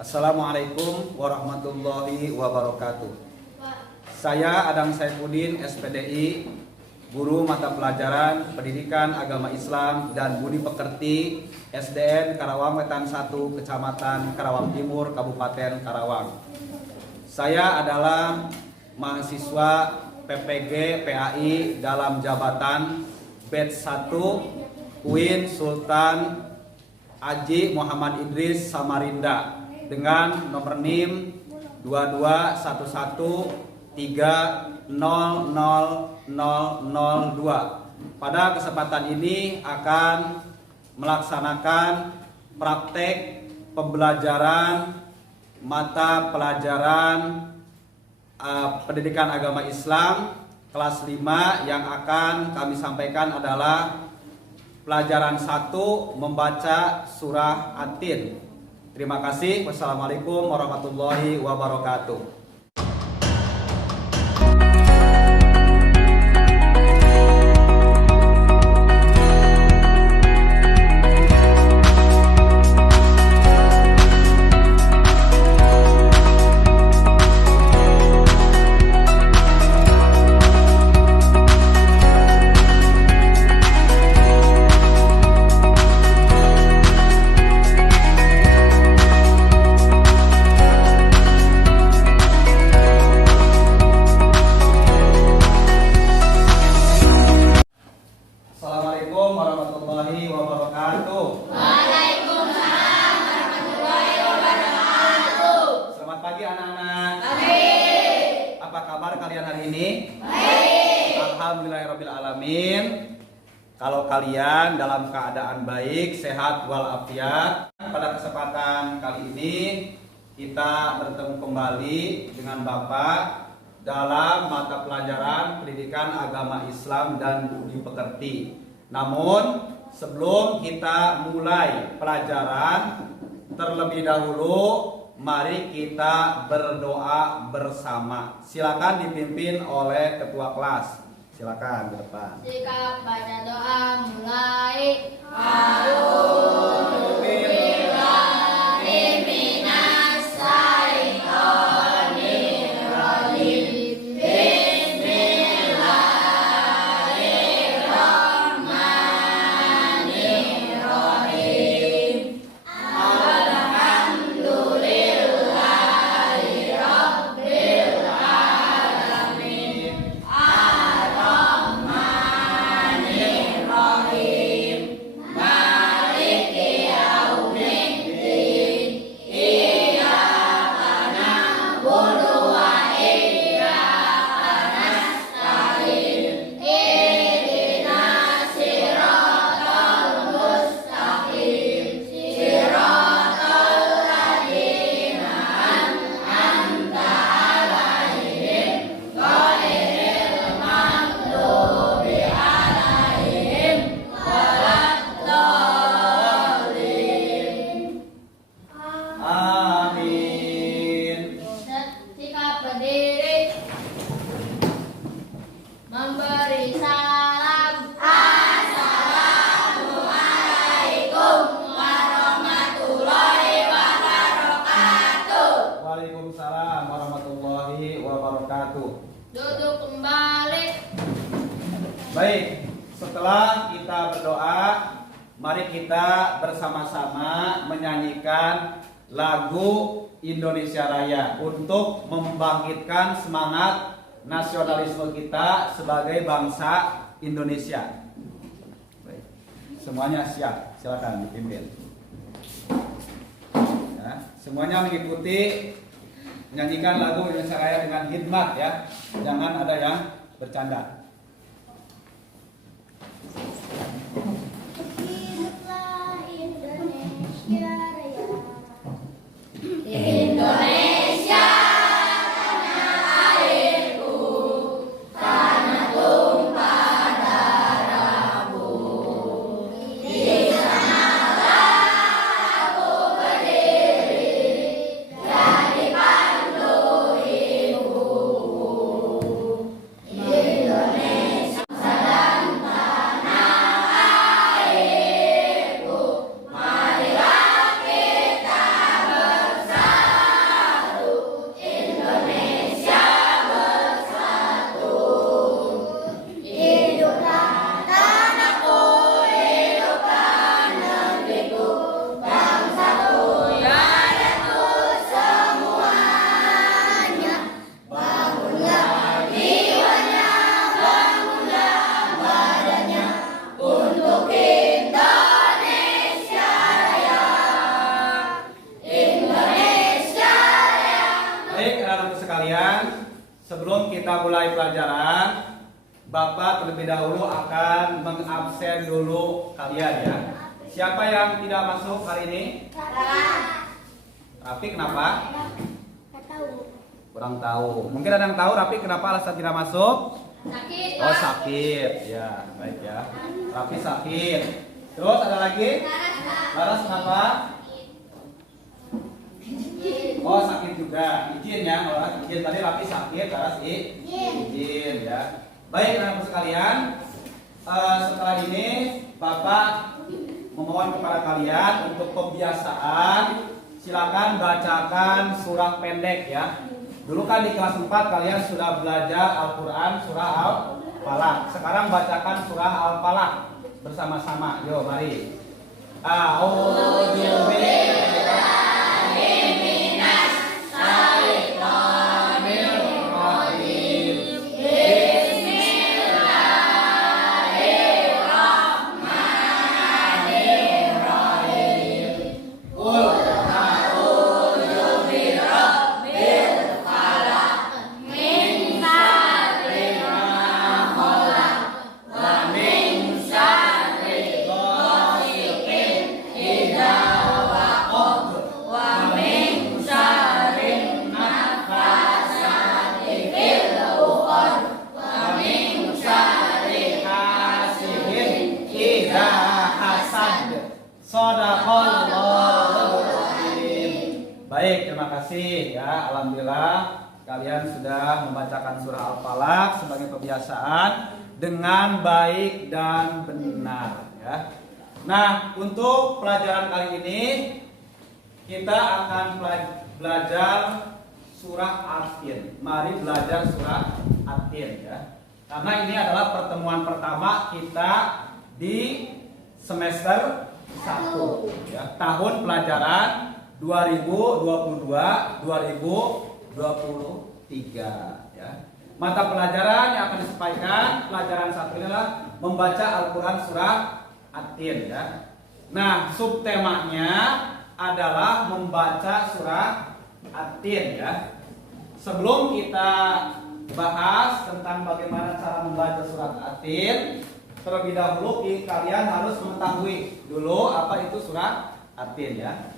Assalamualaikum warahmatullahi wabarakatuh. Saya Adang Saifuddin, SPDI, Guru Mata Pelajaran Pendidikan Agama Islam dan Budi Pekerti SDN Karawang Wetan 1, Kecamatan Karawang Timur, Kabupaten Karawang. Saya adalah mahasiswa PPG PAI dalam jabatan batch 1 UIN Sultan Haji Muhammad Idris Samarinda dengan nomor NIM 2213000002. Pada kesempatan ini akan melaksanakan praktek pembelajaran mata pelajaran pendidikan agama Islam kelas 5. Yang akan kami sampaikan adalah pelajaran 1, membaca surah At-Tin. Terima kasih. Wassalamualaikum warahmatullahi wabarakatuh. Assalamualaikum warahmatullahi wabarakatuh. Waalaikumsalam warahmatullahi wabarakatuh. Selamat pagi anak-anak. Baik. Apa kabar kalian hari ini? Baik. Alhamdulillahirabbil alamin. Kalau kalian dalam keadaan baik, sehat walafiat, pada kesempatan kali ini kita bertemu kembali dengan Bapak dalam mata pelajaran pendidikan agama Islam dan budi pekerti. Namun sebelum kita mulai pelajaran, terlebih dahulu mari kita berdoa bersama. Silakan dipimpin oleh ketua kelas. Silakan ke depan. Sikap baca doa mulai. Sikap berdiri. Memberi salam. Assalamualaikum warahmatullahi wabarakatuh. Waalaikumsalam warahmatullahi wabarakatuh. Duduk kembali. Baik, setelah kita berdoa, mari kita bersama-sama menyanyikan lagu Indonesia Raya untuk membangkitkan semangat nasionalisme kita sebagai bangsa Indonesia. Baik. Semuanya siap, silakan dipimpin. Ya, semuanya mengikuti menyanyikan lagu Indonesia Raya dengan hikmat ya. Jangan ada yang bercanda. Hiduplah Indonesia Raya. Indonesia tanah airku, tanah tumpah darahmu. Di sanalah aku berdiri, jadi pandu ibuku. Indonesia sebelum kita mulai pelajaran, Bapak terlebih dahulu akan mengabsen dulu kalian ya. Siapa yang tidak masuk hari ini? Rafi kenapa? Kurang tahu. Mungkin ada yang tahu Rafi kenapa alasan tidak masuk? Sakit. Oh sakit, ya baik ya. Rafi sakit. Terus ada lagi? Laras kenapa? Oh sakit juga. Izin ya, Laras izin. Tadi Rafi sakit, Laras izin ya. Baik anak-anak sekalian, setelah ini Bapak memohon kepada kalian untuk kebiasaan, silakan bacakan surah pendek ya. Dulu kan di kelas 4 kalian sudah belajar Al-Quran surah Al-Falaq. Sekarang bacakan surah Al-Falaq bersama-sama. Yo mari. A'udzu billahi minas syaitonir rajim. Bismillahirrahmanirrahim. Qul a'udzu birabbil falaq min syarri ma khalaq wa min syarri ghasiqin idza waqab wa min syarri nafasati fil 'uqad wa min syarri hasidin idza hasad. Shadaqallahul azim. Baik, terima kasih ya. Alhamdulillah kalian sudah membacakan surah Al-Falaq sebagai kebiasaan dengan baik dan benar ya. Nah, untuk pelajaran kali ini kita akan belajar surah At-Tin. Mari belajar surah At-Tin ya. Karena ini adalah pertemuan pertama kita di semester 1 ya, tahun pelajaran 2022-2023 ya. Mata pelajaran yang akan disampaikan pelajaran 1 ini adalah membaca Al-Quran surah At-Tin ya. Nah, subtemanya adalah membaca surah At-Tin ya. Sebelum kita bahas tentang bagaimana cara membaca surat At-Tin, terlebih dahulu kalian harus mengetahui dulu apa itu surat At-Tin ya.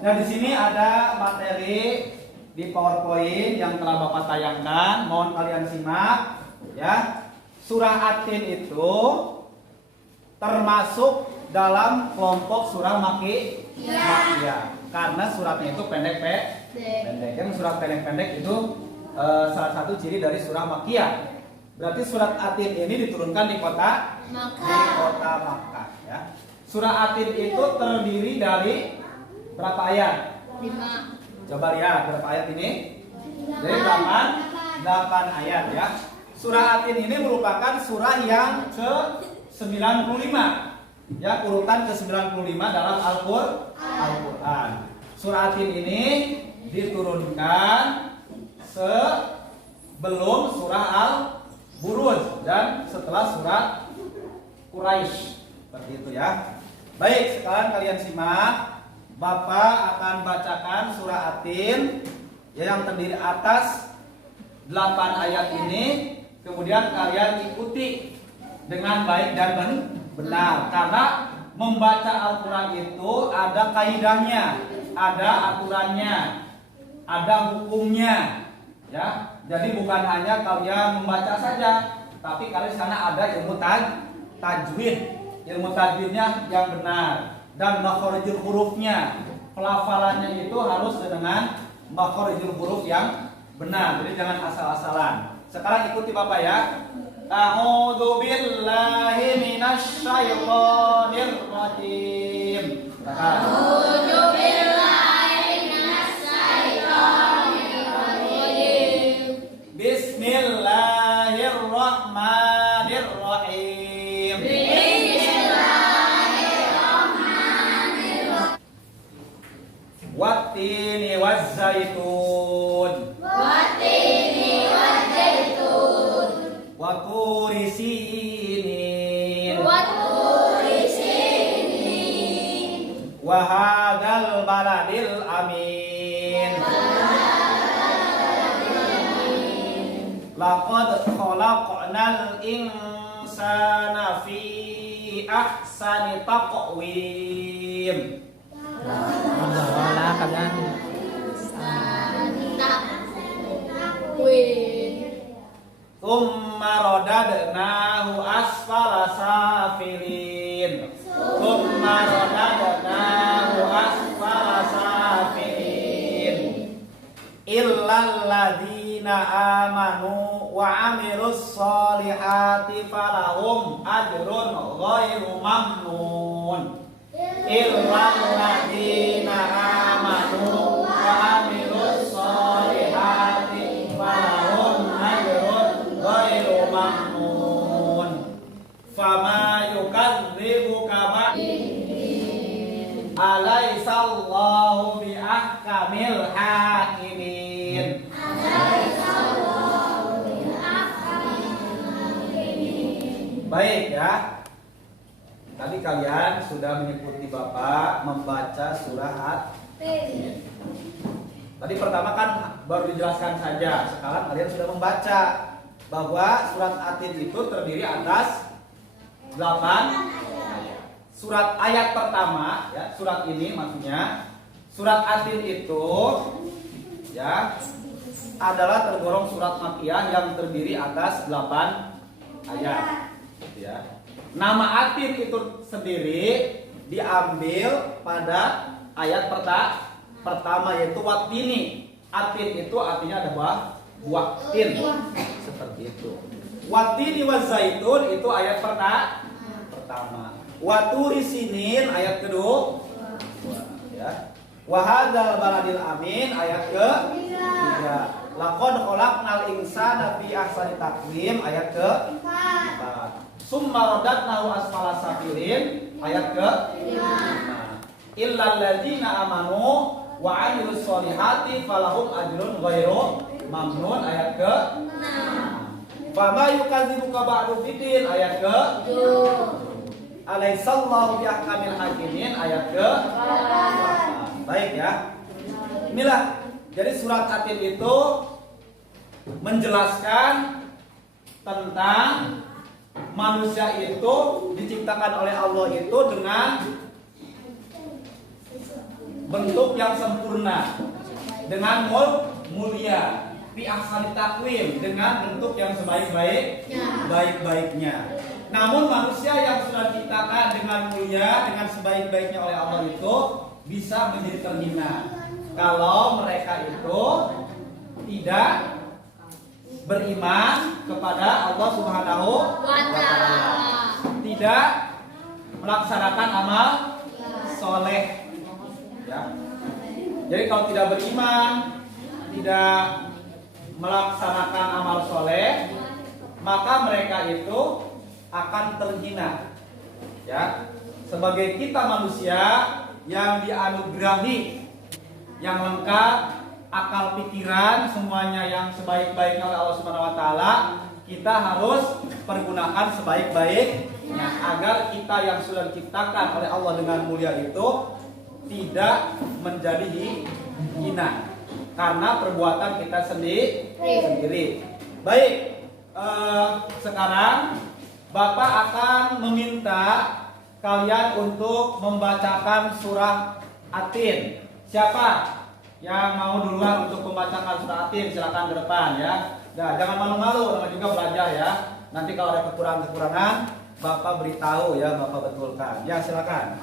Nah, di sini ada materi di PowerPoint yang telah Bapak tayangkan, mohon kalian simak ya. Surah At-Tin itu termasuk dalam kelompok surah Makkiyah karena suratnya itu pendek. Yang surat pendek itu salah satu ciri dari surah Makkiyah. Berarti surat At-Tin ini diturunkan di kota Makkah ya. Surah At-Tin itu terdiri dari berapa ayat? 5. Coba lihat berapa ayat ini? Dari 8 ayat ya. Surah At-Tin ini merupakan surah yang ke-95 ya, urutan ke-95 dalam Al-Qur'an. Surah At-Tin ini diturunkan sebelum surah Al-Buruj dan setelah surat Quraisy. Seperti itu ya. Baik, sekarang kalian simak. Bapak akan bacakan surah At-Tin yang terdiri atas 8 ayat ini. Kemudian kalian ikuti dengan baik dan benar. Karena membaca Al-Quran itu ada kaidahnya, ada aturannya, ada hukumnya ya. Jadi bukan hanya kalian membaca saja, tapi kalian di sana ada ilmu tajwid. Ilmu tajwidnya yang benar dan makharijul hurufnya, pelafalannya itu harus dengan makharijul huruf yang benar. Jadi jangan asal-asalan. Sekarang ikuti Bapak ya. A'udzu billahi minasy syaithanir rajim. A'udzu billahi minasy syaithanir rajim. Bismillahirrahmanirrahim. Bismillahirrahmanirrahim. Wattini wazzaitun. Wattini wazzaitun. Waturi sinin. Waturi sinin. Wahadal baladil amin. Laqad khalaqnal insana fi ahsani taqwim. Tsumma radadnahu asfala safilin. Tsumma radadnahu asfala safilin. Illal ladzina amanu wa amilus solihati falahum ajrun ghairu mamnun. Illal ladzina amanu wa amilus solihati falahum ajrun ghairu mamnun. Fama yukadzibuka alaysallahu bi ahkamil hakimin. Baik ya. Tadi kalian sudah mengikuti Bapak membaca surah At-Tin. Tadi pertama kan baru dijelaskan saja. Sekarang kalian sudah membaca bahwa surat At-Tin itu terdiri atas 8 ayat. Surat ayat pertama ya, surat ini maksudnya surat At-Tin itu ya adalah tergolong surat Makkiyah yang terdiri atas 8 ayat. Ya. Nama At-Tin itu sendiri diambil pada ayat pertama yaitu Wattini. At-Tin itu artinya ada buah tin seperti itu. Wattini wazaitun itu ayat pertama. Waturi sinin ayat kedua. Ya. Wahadzal baladil amin ayat ke-3. Laqad khalaqnal insana fi ahsani taqwim ayat ke-4. Summa radadnahu asfala safilin ayat ke-5. Illal ladzina amanu wa 'amilus solihati falahum ajrun ghairu mamnun ayat ke-6. Fama yukadzibuka ba'du fiddin ayat ke-7. Alaysallahu bi ahkamil hakimin ayat ke-8. Baik ya. Inilah jadi surat At-Tin itu menjelaskan tentang manusia itu diciptakan oleh Allah itu dengan bentuk yang sempurna, dengan mulia, fi ahsani taqwim, dengan bentuk yang sebaik-baiknya. Namun manusia yang sudah diciptakan dengan mulia, dengan sebaik-baiknya oleh Allah itu bisa menjadi terhina kalau mereka itu tidak beriman kepada Allah Subhanahu wa Ta'ala, tidak melaksanakan amal soleh. Ya. Jadi kalau tidak beriman, tidak melaksanakan amal soleh, maka mereka itu akan terhina. Ya, sebagai kita manusia yang dianugerahi, yang lengkap akal pikiran semuanya yang sebaik-baiknya oleh Allah Subhanahu wa Ta'ala, kita harus pergunakan sebaik-baiknya agar kita yang sudah diciptakan oleh Allah dengan mulia itu tidak menjadi hina karena perbuatan kita sendiri. Baik, sekarang Bapak akan meminta kalian untuk membacakan surah At-Tin. Siapa yang mau duluan untuk membacakan surah At-Tin? Silakan ke depan ya. Nah, jangan malu-malu, nama juga belajar ya. Nanti kalau ada kekurangan-kekurangan, Bapak beritahu ya, Bapak betulkan. Ya, silakan.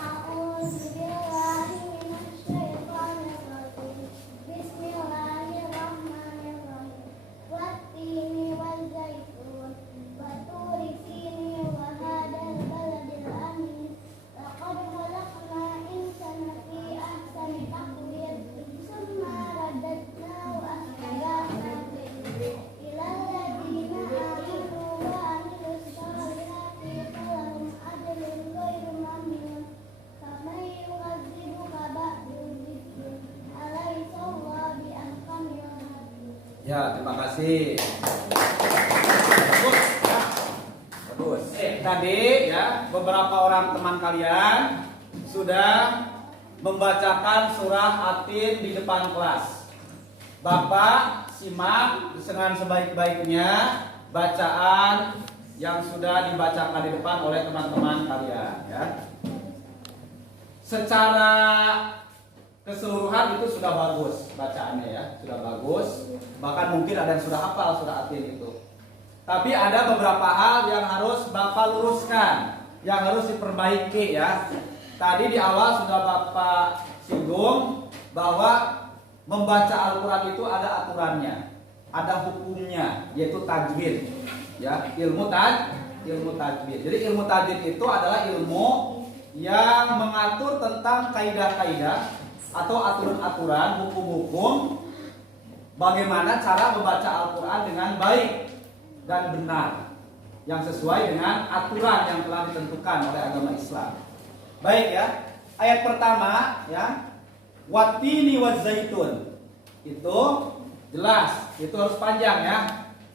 Ya, terima kasih. Bagus. Tadi ya beberapa orang teman kalian sudah membacakan surah At-Tin di depan kelas. Bapak simak dengan sebaik-baiknya bacaan yang sudah dibacakan di depan oleh teman-teman kalian ya. Secara keseluruhan itu sudah bagus bacaannya ya, sudah bagus. Bahkan mungkin ada yang sudah hafal surah Atin itu. Tapi ada beberapa hal yang harus Bapak luruskan, yang harus diperbaiki ya. Tadi di awal sudah Bapak singgung bahwa membaca Al-Quran itu ada aturannya, ada hukumnya, yaitu tajwid ya, ilmu tajwid. Jadi ilmu tajwid itu adalah ilmu yang mengatur tentang kaidah-kaidah atau aturan-aturan, hukum-hukum bagaimana cara membaca Al-Quran dengan baik dan benar, yang sesuai dengan aturan yang telah ditentukan oleh agama Islam. Baik ya, ayat pertama ya, watini wazaitun, itu jelas, itu harus panjang ya.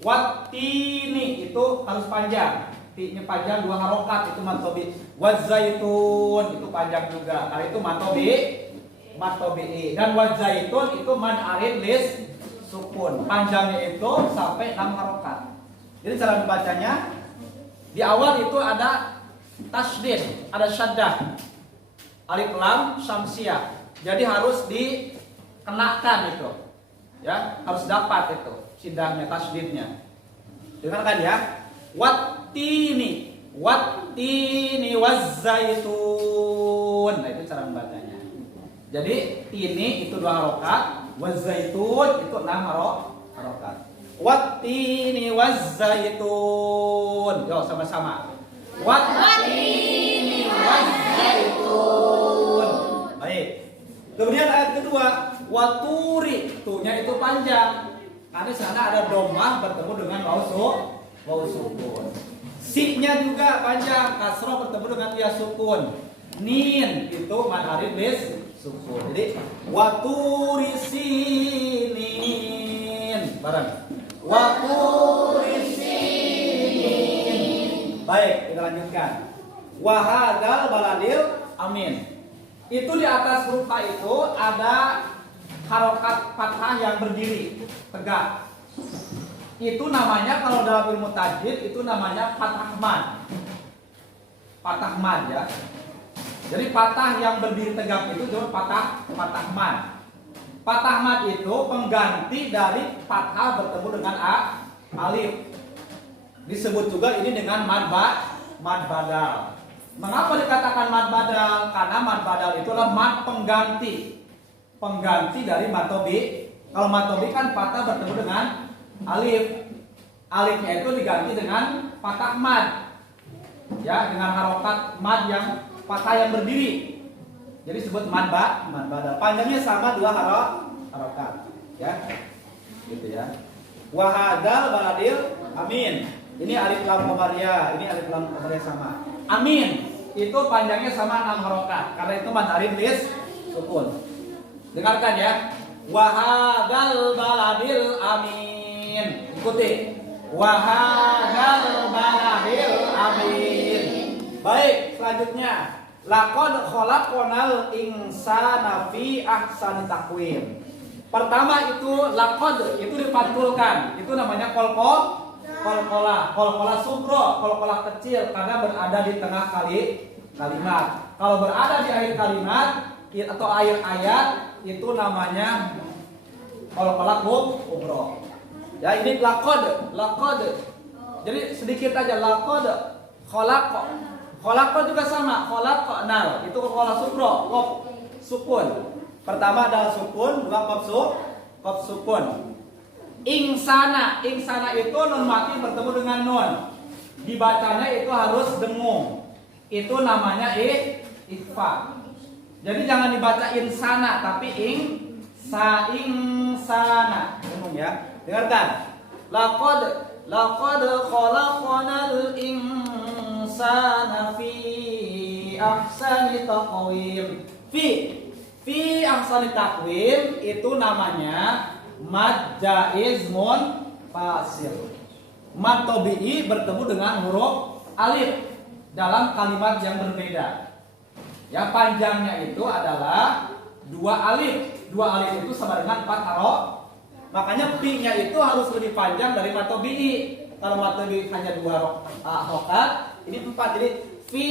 Watini itu harus panjang, ti-nya panjang 2 harokat, itu matobi. Wazaitun itu panjang juga, karena itu matobi. Dan wazaitun itu man arid lis sukun, panjangnya itu sampai 6 harokat. Jadi cara membacanya, di awal itu ada tasydid, ada syaddah, alif lam syamsiyah. Jadi harus dikenakan itu, ya harus dapat itu syidahnya, tasydidnya. Dengarkan ya, wattini wazzaitun. Nah itu cara membacanya. Jadi ini itu 2 harokat, wazzaitun itu 6 harokat. Wattini wazzaitun. Yo sama-sama. Wattini wazzaitun. Baik. Kemudian ayat kedua, waturi, tunya itu panjang. Karena di sana ada domah bertemu dengan waw sukun. Si-nya juga panjang, kasroh bertemu dengan ya sukun. Nin itu mad arid lis sukun. Jadi waturi sinin. Bareng. Waturi sinin. Baik, kita lanjutkan. Wahadal baladil amin. Itu di atas huruf A itu ada harokat fathah yang berdiri tegak. Itu namanya kalau dalam ilmu tajwid itu namanya fathah mad. Fathah mad ya. Jadi fathah yang berdiri tegak itu disebut fathah mad. Fathah mad itu pengganti dari fathah bertemu dengan alif. Disebut juga ini dengan mad badal. Mengapa dikatakan mad badal? Karena mad badal itulah mad pengganti dari matobi. Kalau matobi kan fathah bertemu dengan alif. Alifnya itu diganti dengan fathah mad. Ya, dengan harokat mad yang fathah yang berdiri. Jadi disebut mad badal. Panjangnya sama 2 harokat. Ya. Gitu ya. Wahadal baladil amin. Ini alif lam qamariyah, ini alif lam qamariyah sama. Amin itu panjangnya sama 6 harokat karena itu mad arid lis sukun. Dengarkan ya. Wahadal baladil amin. Ikuti. Wahadal baladil amin. Baik, selanjutnya. Laqad khalaqnal insana fi ahsani taqwim. Pertama itu laqad itu dipantulkan. Itu namanya kolkolah sugro, kolkolah kecil karena berada di tengah kalimat. Kalau berada di akhir kalimat atau akhir ayat itu namanya kolkolah kubro. Ya ini laqad. Jadi sedikit aja laqad khalaq juga sama, khalaqnal itu kolkolah sugro, qaf sukun. Pertama adalah sukun, 2 qaf sukun. Insana itu nun mati bertemu dengan nun. Dibacanya itu harus dengung. Itu namanya ikhfa. Jadi jangan dibaca insana tapi insana. Dengung ya. Dengarkan. Laqad khalaqnal insana fi ahsani taqwim. Fi ahsani taqwim itu namanya mad jaiz munfasil. Mad tabi'i bertemu dengan huruf alif dalam kalimat yang berbeda. Ya panjangnya itu adalah 2 alif. 2 alif itu sama dengan 4 Makanya pi-nya itu harus lebih panjang dari matobi'i. Kalau matobi'i hanya 2 harokat, ini 4. Jadi fi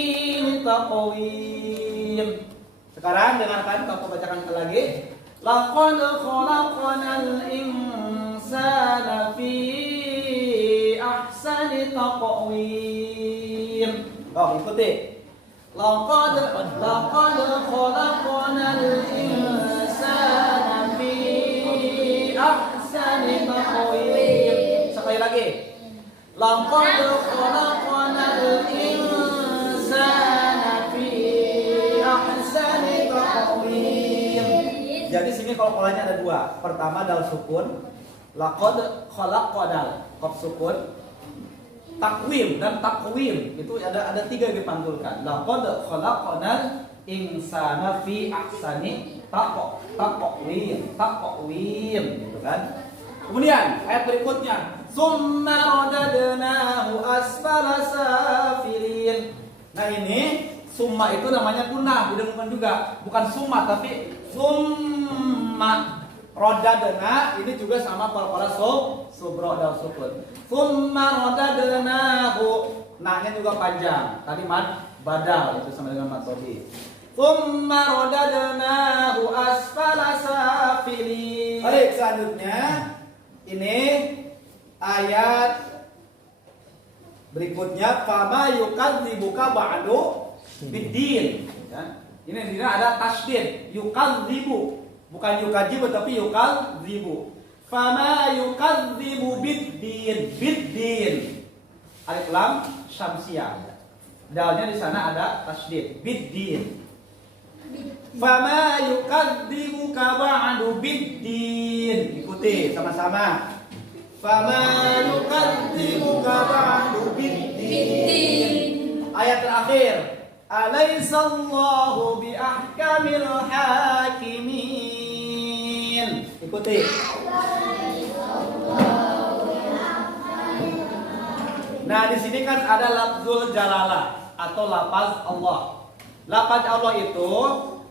taqwim. Sekarang dengarkan, aku bacakan lagi. Laqad khalaqnal insana fi ahsani taqwim. Oh, ikuti. Laqad khalaqnal insana fi ahsani taqwim. Sekali lagi. Laqad khalaqnal insana fi ahsani taqwim. Jadi sini kalau polanya ada 2. Pertama dal sukun, laqad khalaqnal, qaf sukun, takwim dan takwim. Itu ada 3 yang dipantulkan. Laqad khalaqnal insana fi ahsani taqwim, gitu kan. Kemudian ayat berikutnya, summa radadnahu asfala safilin. Nah ini summa itu namanya punah, didengarkan juga, bukan summa tapi summa. Rodadna ini juga sama para subro dan sukun. Summa rodadnahu, nah-nya juga panjang. Tadi mad badal itu sama dengan mad todi. Summa rodadnahu asfala safilin. Baik, selanjutnya ini ayat berikutnya, fama yukadzibuka ba'du biddin. Ya. Ini tidak ada tasydid, yukadzibu. Bukan yukadzibu tapi yukadzibu. Fama yukadzibu biddin. Biddin. Alif lam syamsiyah. Dalnya di sana ada tasydid, biddin. Fama yukadzibuka ba'du biddin. Ikuti sama-sama. Fama yukadzibuka ba'du biddin. Ayat terakhir. Alaisallahu bi ahkamil hakimin. Ikuti. Nah, di sini kan ada lafzul jalalah atau lafaz Allah. Lafaz Allah itu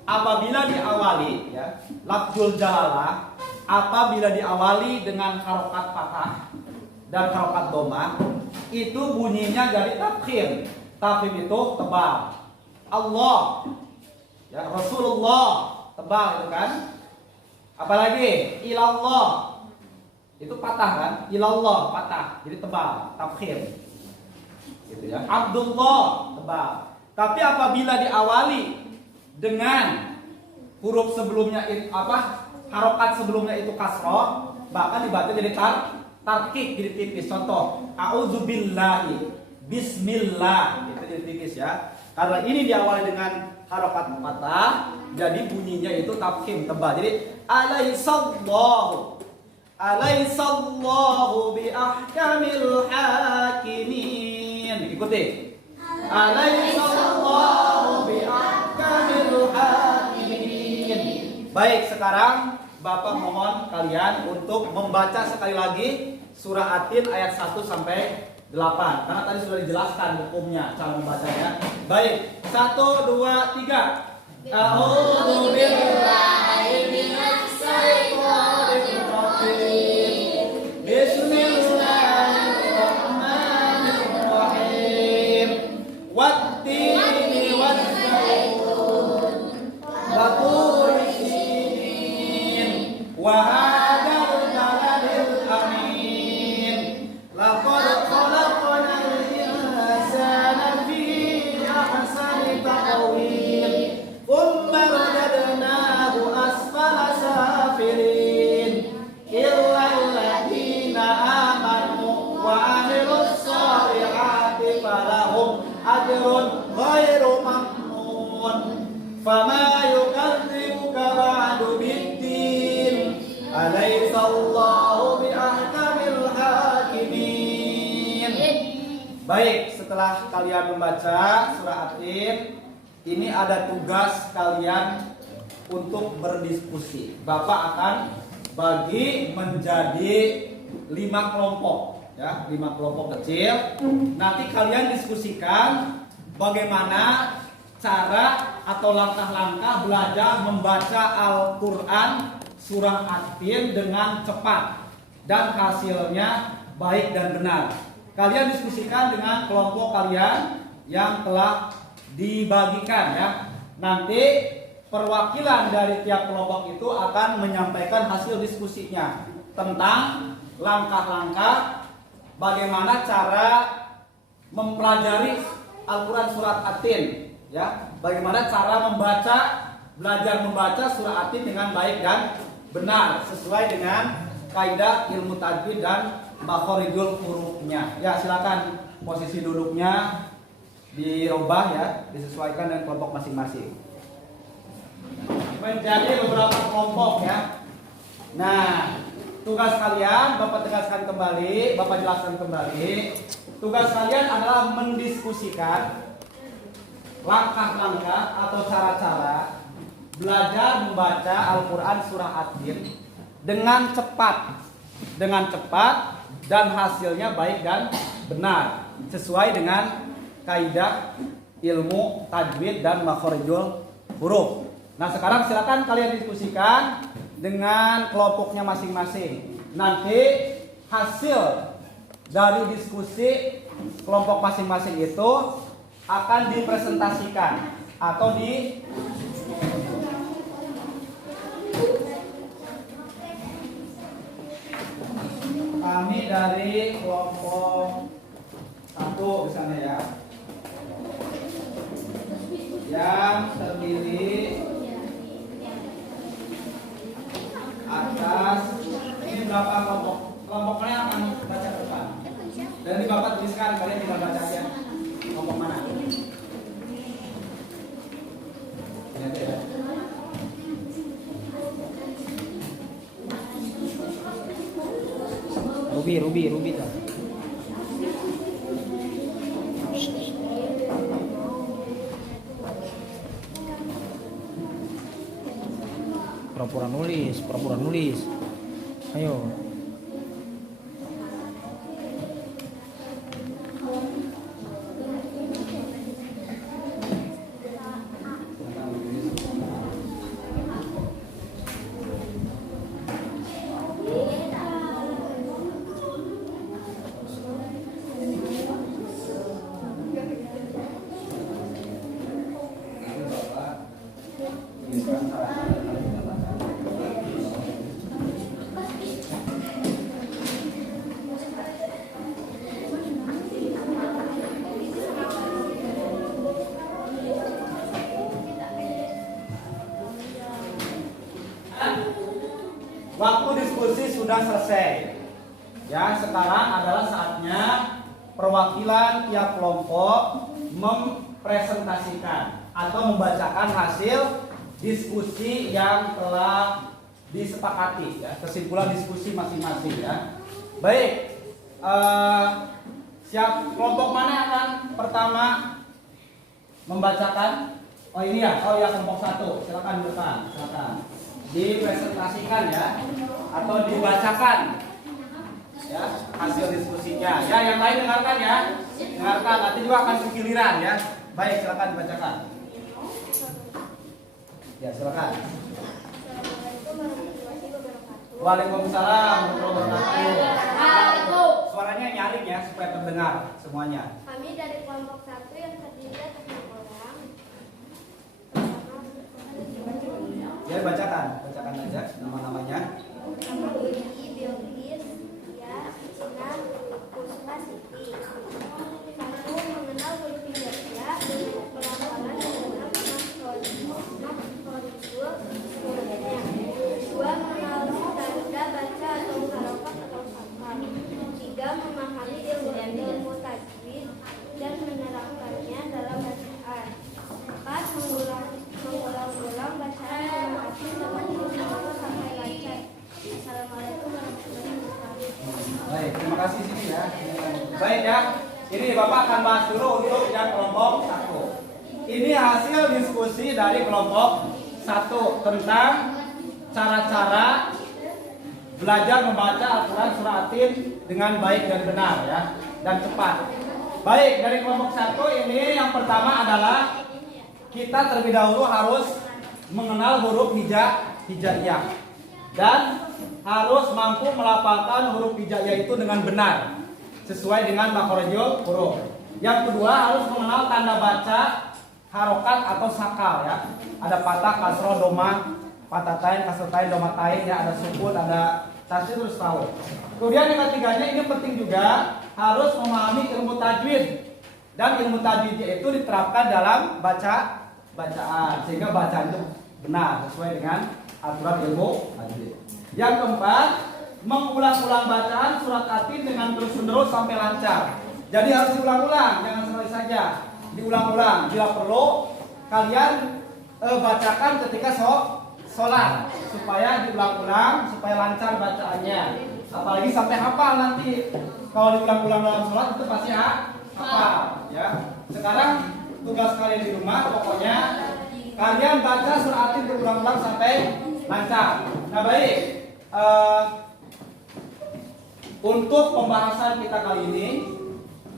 apabila diawali, ya, lafzul jalalah apabila diawali dengan harokat fathah dan harokat dhamma, itu bunyinya dari tafkhim. Tafkhim itu tebal. Allah, ya, Rasulullah, tebal itu kan. Apalagi ilallah, itu patah kan, ilallah patah, jadi tebal, tafkhim, gitu ya. Abdullah tebal. Tapi apabila diawali dengan huruf sebelumnya itu harokat sebelumnya itu kasroh, bahkan dibaca jadi tarkik, jadi tipis. Contoh, a'udzubillahi, bismillah, itu jadi tipis ya. Karena ini diawali dengan harokat fathah, jadi bunyinya itu tafkhim, tebal. Jadi alaisallahu bi ahkamil hakimin. Ikuti. Alaisallahu bi ahkamil hakimin. Baik, sekarang Bapak mohon kalian untuk membaca sekali lagi surah At-Tin ayat 1 sampai 8. Karena tadi sudah dijelaskan hukumnya, cara membacanya. Baik, 1, 2, 3. A'udzu billahi minasy syaithanir rajim. Bismillahirrahmanirrahim. Wat-tini waz-zaitun wa turi sinin wa hadzal baladil amin. Laqad khalaqnal insana fi ahsani taqwim. Thumma radadnahu asfala safilin. Illa alladziina aamanu wa 'amilus shalihati falahum ajrun ghairu mamnun. Fama yukadzibuka ba'du biddin. Alaisallahu bi ahkamil hakimin. Baik, setelah kalian membaca surah At-Tin, ini ada tugas kalian untuk berdiskusi. Bapak akan bagi menjadi 5 kelompok, ya, 5 kelompok kecil. Nanti kalian diskusikan bagaimana cara atau langkah-langkah belajar membaca Al-Quran surah At-Tin dengan cepat. dan hasilnya baik dan benar. Kalian diskusikan dengan kelompok kalian yang telah dibagikan ya. Nanti perwakilan dari tiap kelompok itu akan menyampaikan hasil diskusinya tentang langkah-langkah bagaimana cara mempelajari Al-Quran Surat At-Tin ya. Bagaimana cara belajar membaca surah At-Tin dengan baik dan benar sesuai dengan kaidah ilmu tajwid dan makhorijul hurufnya. Ya, silakan posisi duduknya dirubah ya, disesuaikan dengan kelompok masing-masing. Menjadi beberapa kelompok ya. Nah, tugas kalian Bapak tegaskan kembali, Bapak jelaskan kembali. Tugas kalian adalah mendiskusikan langkah-langkah atau cara-cara belajar membaca Al-Quran surah At-Tin dengan cepat dan hasilnya baik dan benar sesuai dengan kaidah ilmu tajwid dan makhorijul huruf. Nah, sekarang silakan kalian diskusikan dengan kelompoknya masing-masing. Nanti hasil dari diskusi kelompok masing-masing itu akan dipresentasikan atau kami dari kelompok 1 misalnya ya, yang terdiri atas ini berapa kelompok? Kelompoknya akan baca ke depan. Dan di Bapak tuliskan, kalian tinggal baca aja kelompok mana. Lihat ya. Ruby dah. Pura-pura nulis. Ayo. Waktu diskusi sudah selesai. Ya, sekarang adalah saatnya perwakilan tiap kelompok mempresentasikan atau membacakan hasil diskusi yang telah disepakati ya, kesimpulan diskusi masing-masing ya. Baik. Siap kelompok mana akan pertama membacakan? Oh ini ya, kelompok 1. Silakan depan, silakan. Dipresentasikan ya atau dibacakan ya hasil diskusinya ya. Yang lain dengarkan ya, dengarkan, nanti juga akan giliran ya. Baik, silakan dibacakan ya, silakan. Waalaikumsalam warahmatullahi wabarakatuh. Suaranya nyaring ya supaya terdengar semuanya. Kami dari kelompok 1 yang terdiri atas 6 orang. Ya, bacakan aja nama-namanya. Nama Bilqis, ya, Cina, Puspa, Siti. 1. Mengenal huruf hijaiyah dengan pelafalan dan makhorijul hurufnya. 2. Mengenal tanda baca atau harokat atau hafal. 3. Memahami ilmu tajwid dan menerapkannya dalam bacaan. 4. Mengulang-ulang bacaan dengan hati dengan ilmu sampai lancar. Assalamualaikum warahmatullahi wabarakatuh. Baik, terima kasih sini ya. Baik ya. Ini Bapak akan bahas dulu untuk yang kelompok 1. Ini hasil diskusi dari kelompok 1 tentang cara-cara belajar membaca Al-Quran surah At-Tin dengan baik dan benar ya, dan cepat. Baik, dari kelompok 1 ini yang pertama adalah kita terlebih dahulu harus mengenal huruf hijaiyah. Dan harus mampu melafalkan huruf hijaiyah itu dengan benar sesuai dengan makhrajul huruf. Yang kedua harus mengenal tanda baca harokat atau sakal ya. Ada patah, kasroh, doma, patatain, kasrotain, domatain ya, ada sukun, ada tasydid, terus tahu. Kemudian yang ketiganya ini penting juga harus memahami ilmu tajwid. Dan ilmu tajwidnya itu diterapkan dalam bacaan sehingga bacaan itu benar sesuai dengan aturan ilmu tajwid. Yang keempat, mengulang-ulang bacaan surat Atin dengan terus-menerus sampai lancar. Jadi harus diulang-ulang, jangan sekali saja. Diulang-ulang. Bila perlu kalian bacakan ketika sholat supaya diulang-ulang supaya lancar bacaannya. Apalagi sampai hafal nanti. Kalau diulang-ulang dalam sholat itu pasti hafal ya. Sekarang tugas kalian di rumah pokoknya kalian baca surat Atin berulang-ulang sampai lancar. Nah baik, untuk pembahasan kita kali ini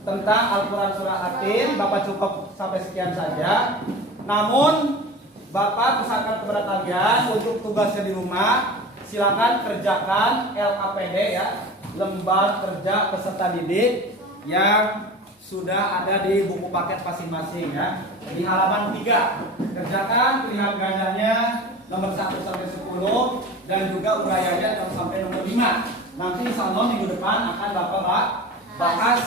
tentang Al-Quran Surah Atin, Bapak cukup sampai sekian saja. Namun Bapak pesankan kepada kalian untuk tugasnya di rumah, silakan kerjakan LKPD ya, lembar kerja peserta didik yang sudah ada di buku paket masing-masing ya. Di halaman 3 kerjakan pilihan gandanya nomor 1 sampai 10 dan juga uraiannya sampai nomor 5. Nanti insya Allah minggu depan akan Bapak bahas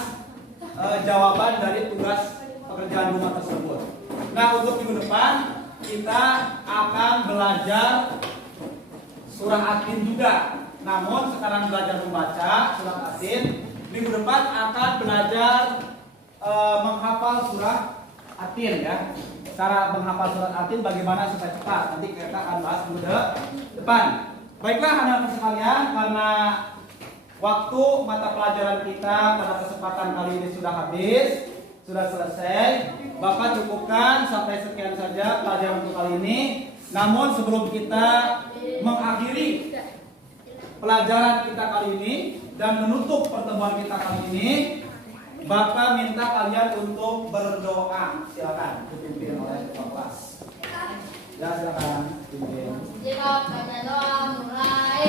jawaban dari tugas pekerjaan rumah tersebut. Nah untuk minggu depan kita akan belajar surah Atin juga. Namun sekarang belajar membaca surah Atin. Minggu depan akan belajar menghafal surah Atin ya. Cara menghafal surat Atin bagaimana supaya cepat. Nanti kita akan bahas minggu depan. Baiklah anak-anak sekalian, karena waktu mata pelajaran kita pada kesempatan kali ini sudah habis, sudah selesai. Bapak cukupkan sampai sekian saja pelajaran untuk kali ini. Namun sebelum kita mengakhiri pelajaran kita kali ini dan menutup pertemuan kita kali ini, Bapak minta kalian untuk berdoa. Silakan dipimpin oleh ketua kelas. Ya silakan pimpin. Jika pada doa mulai.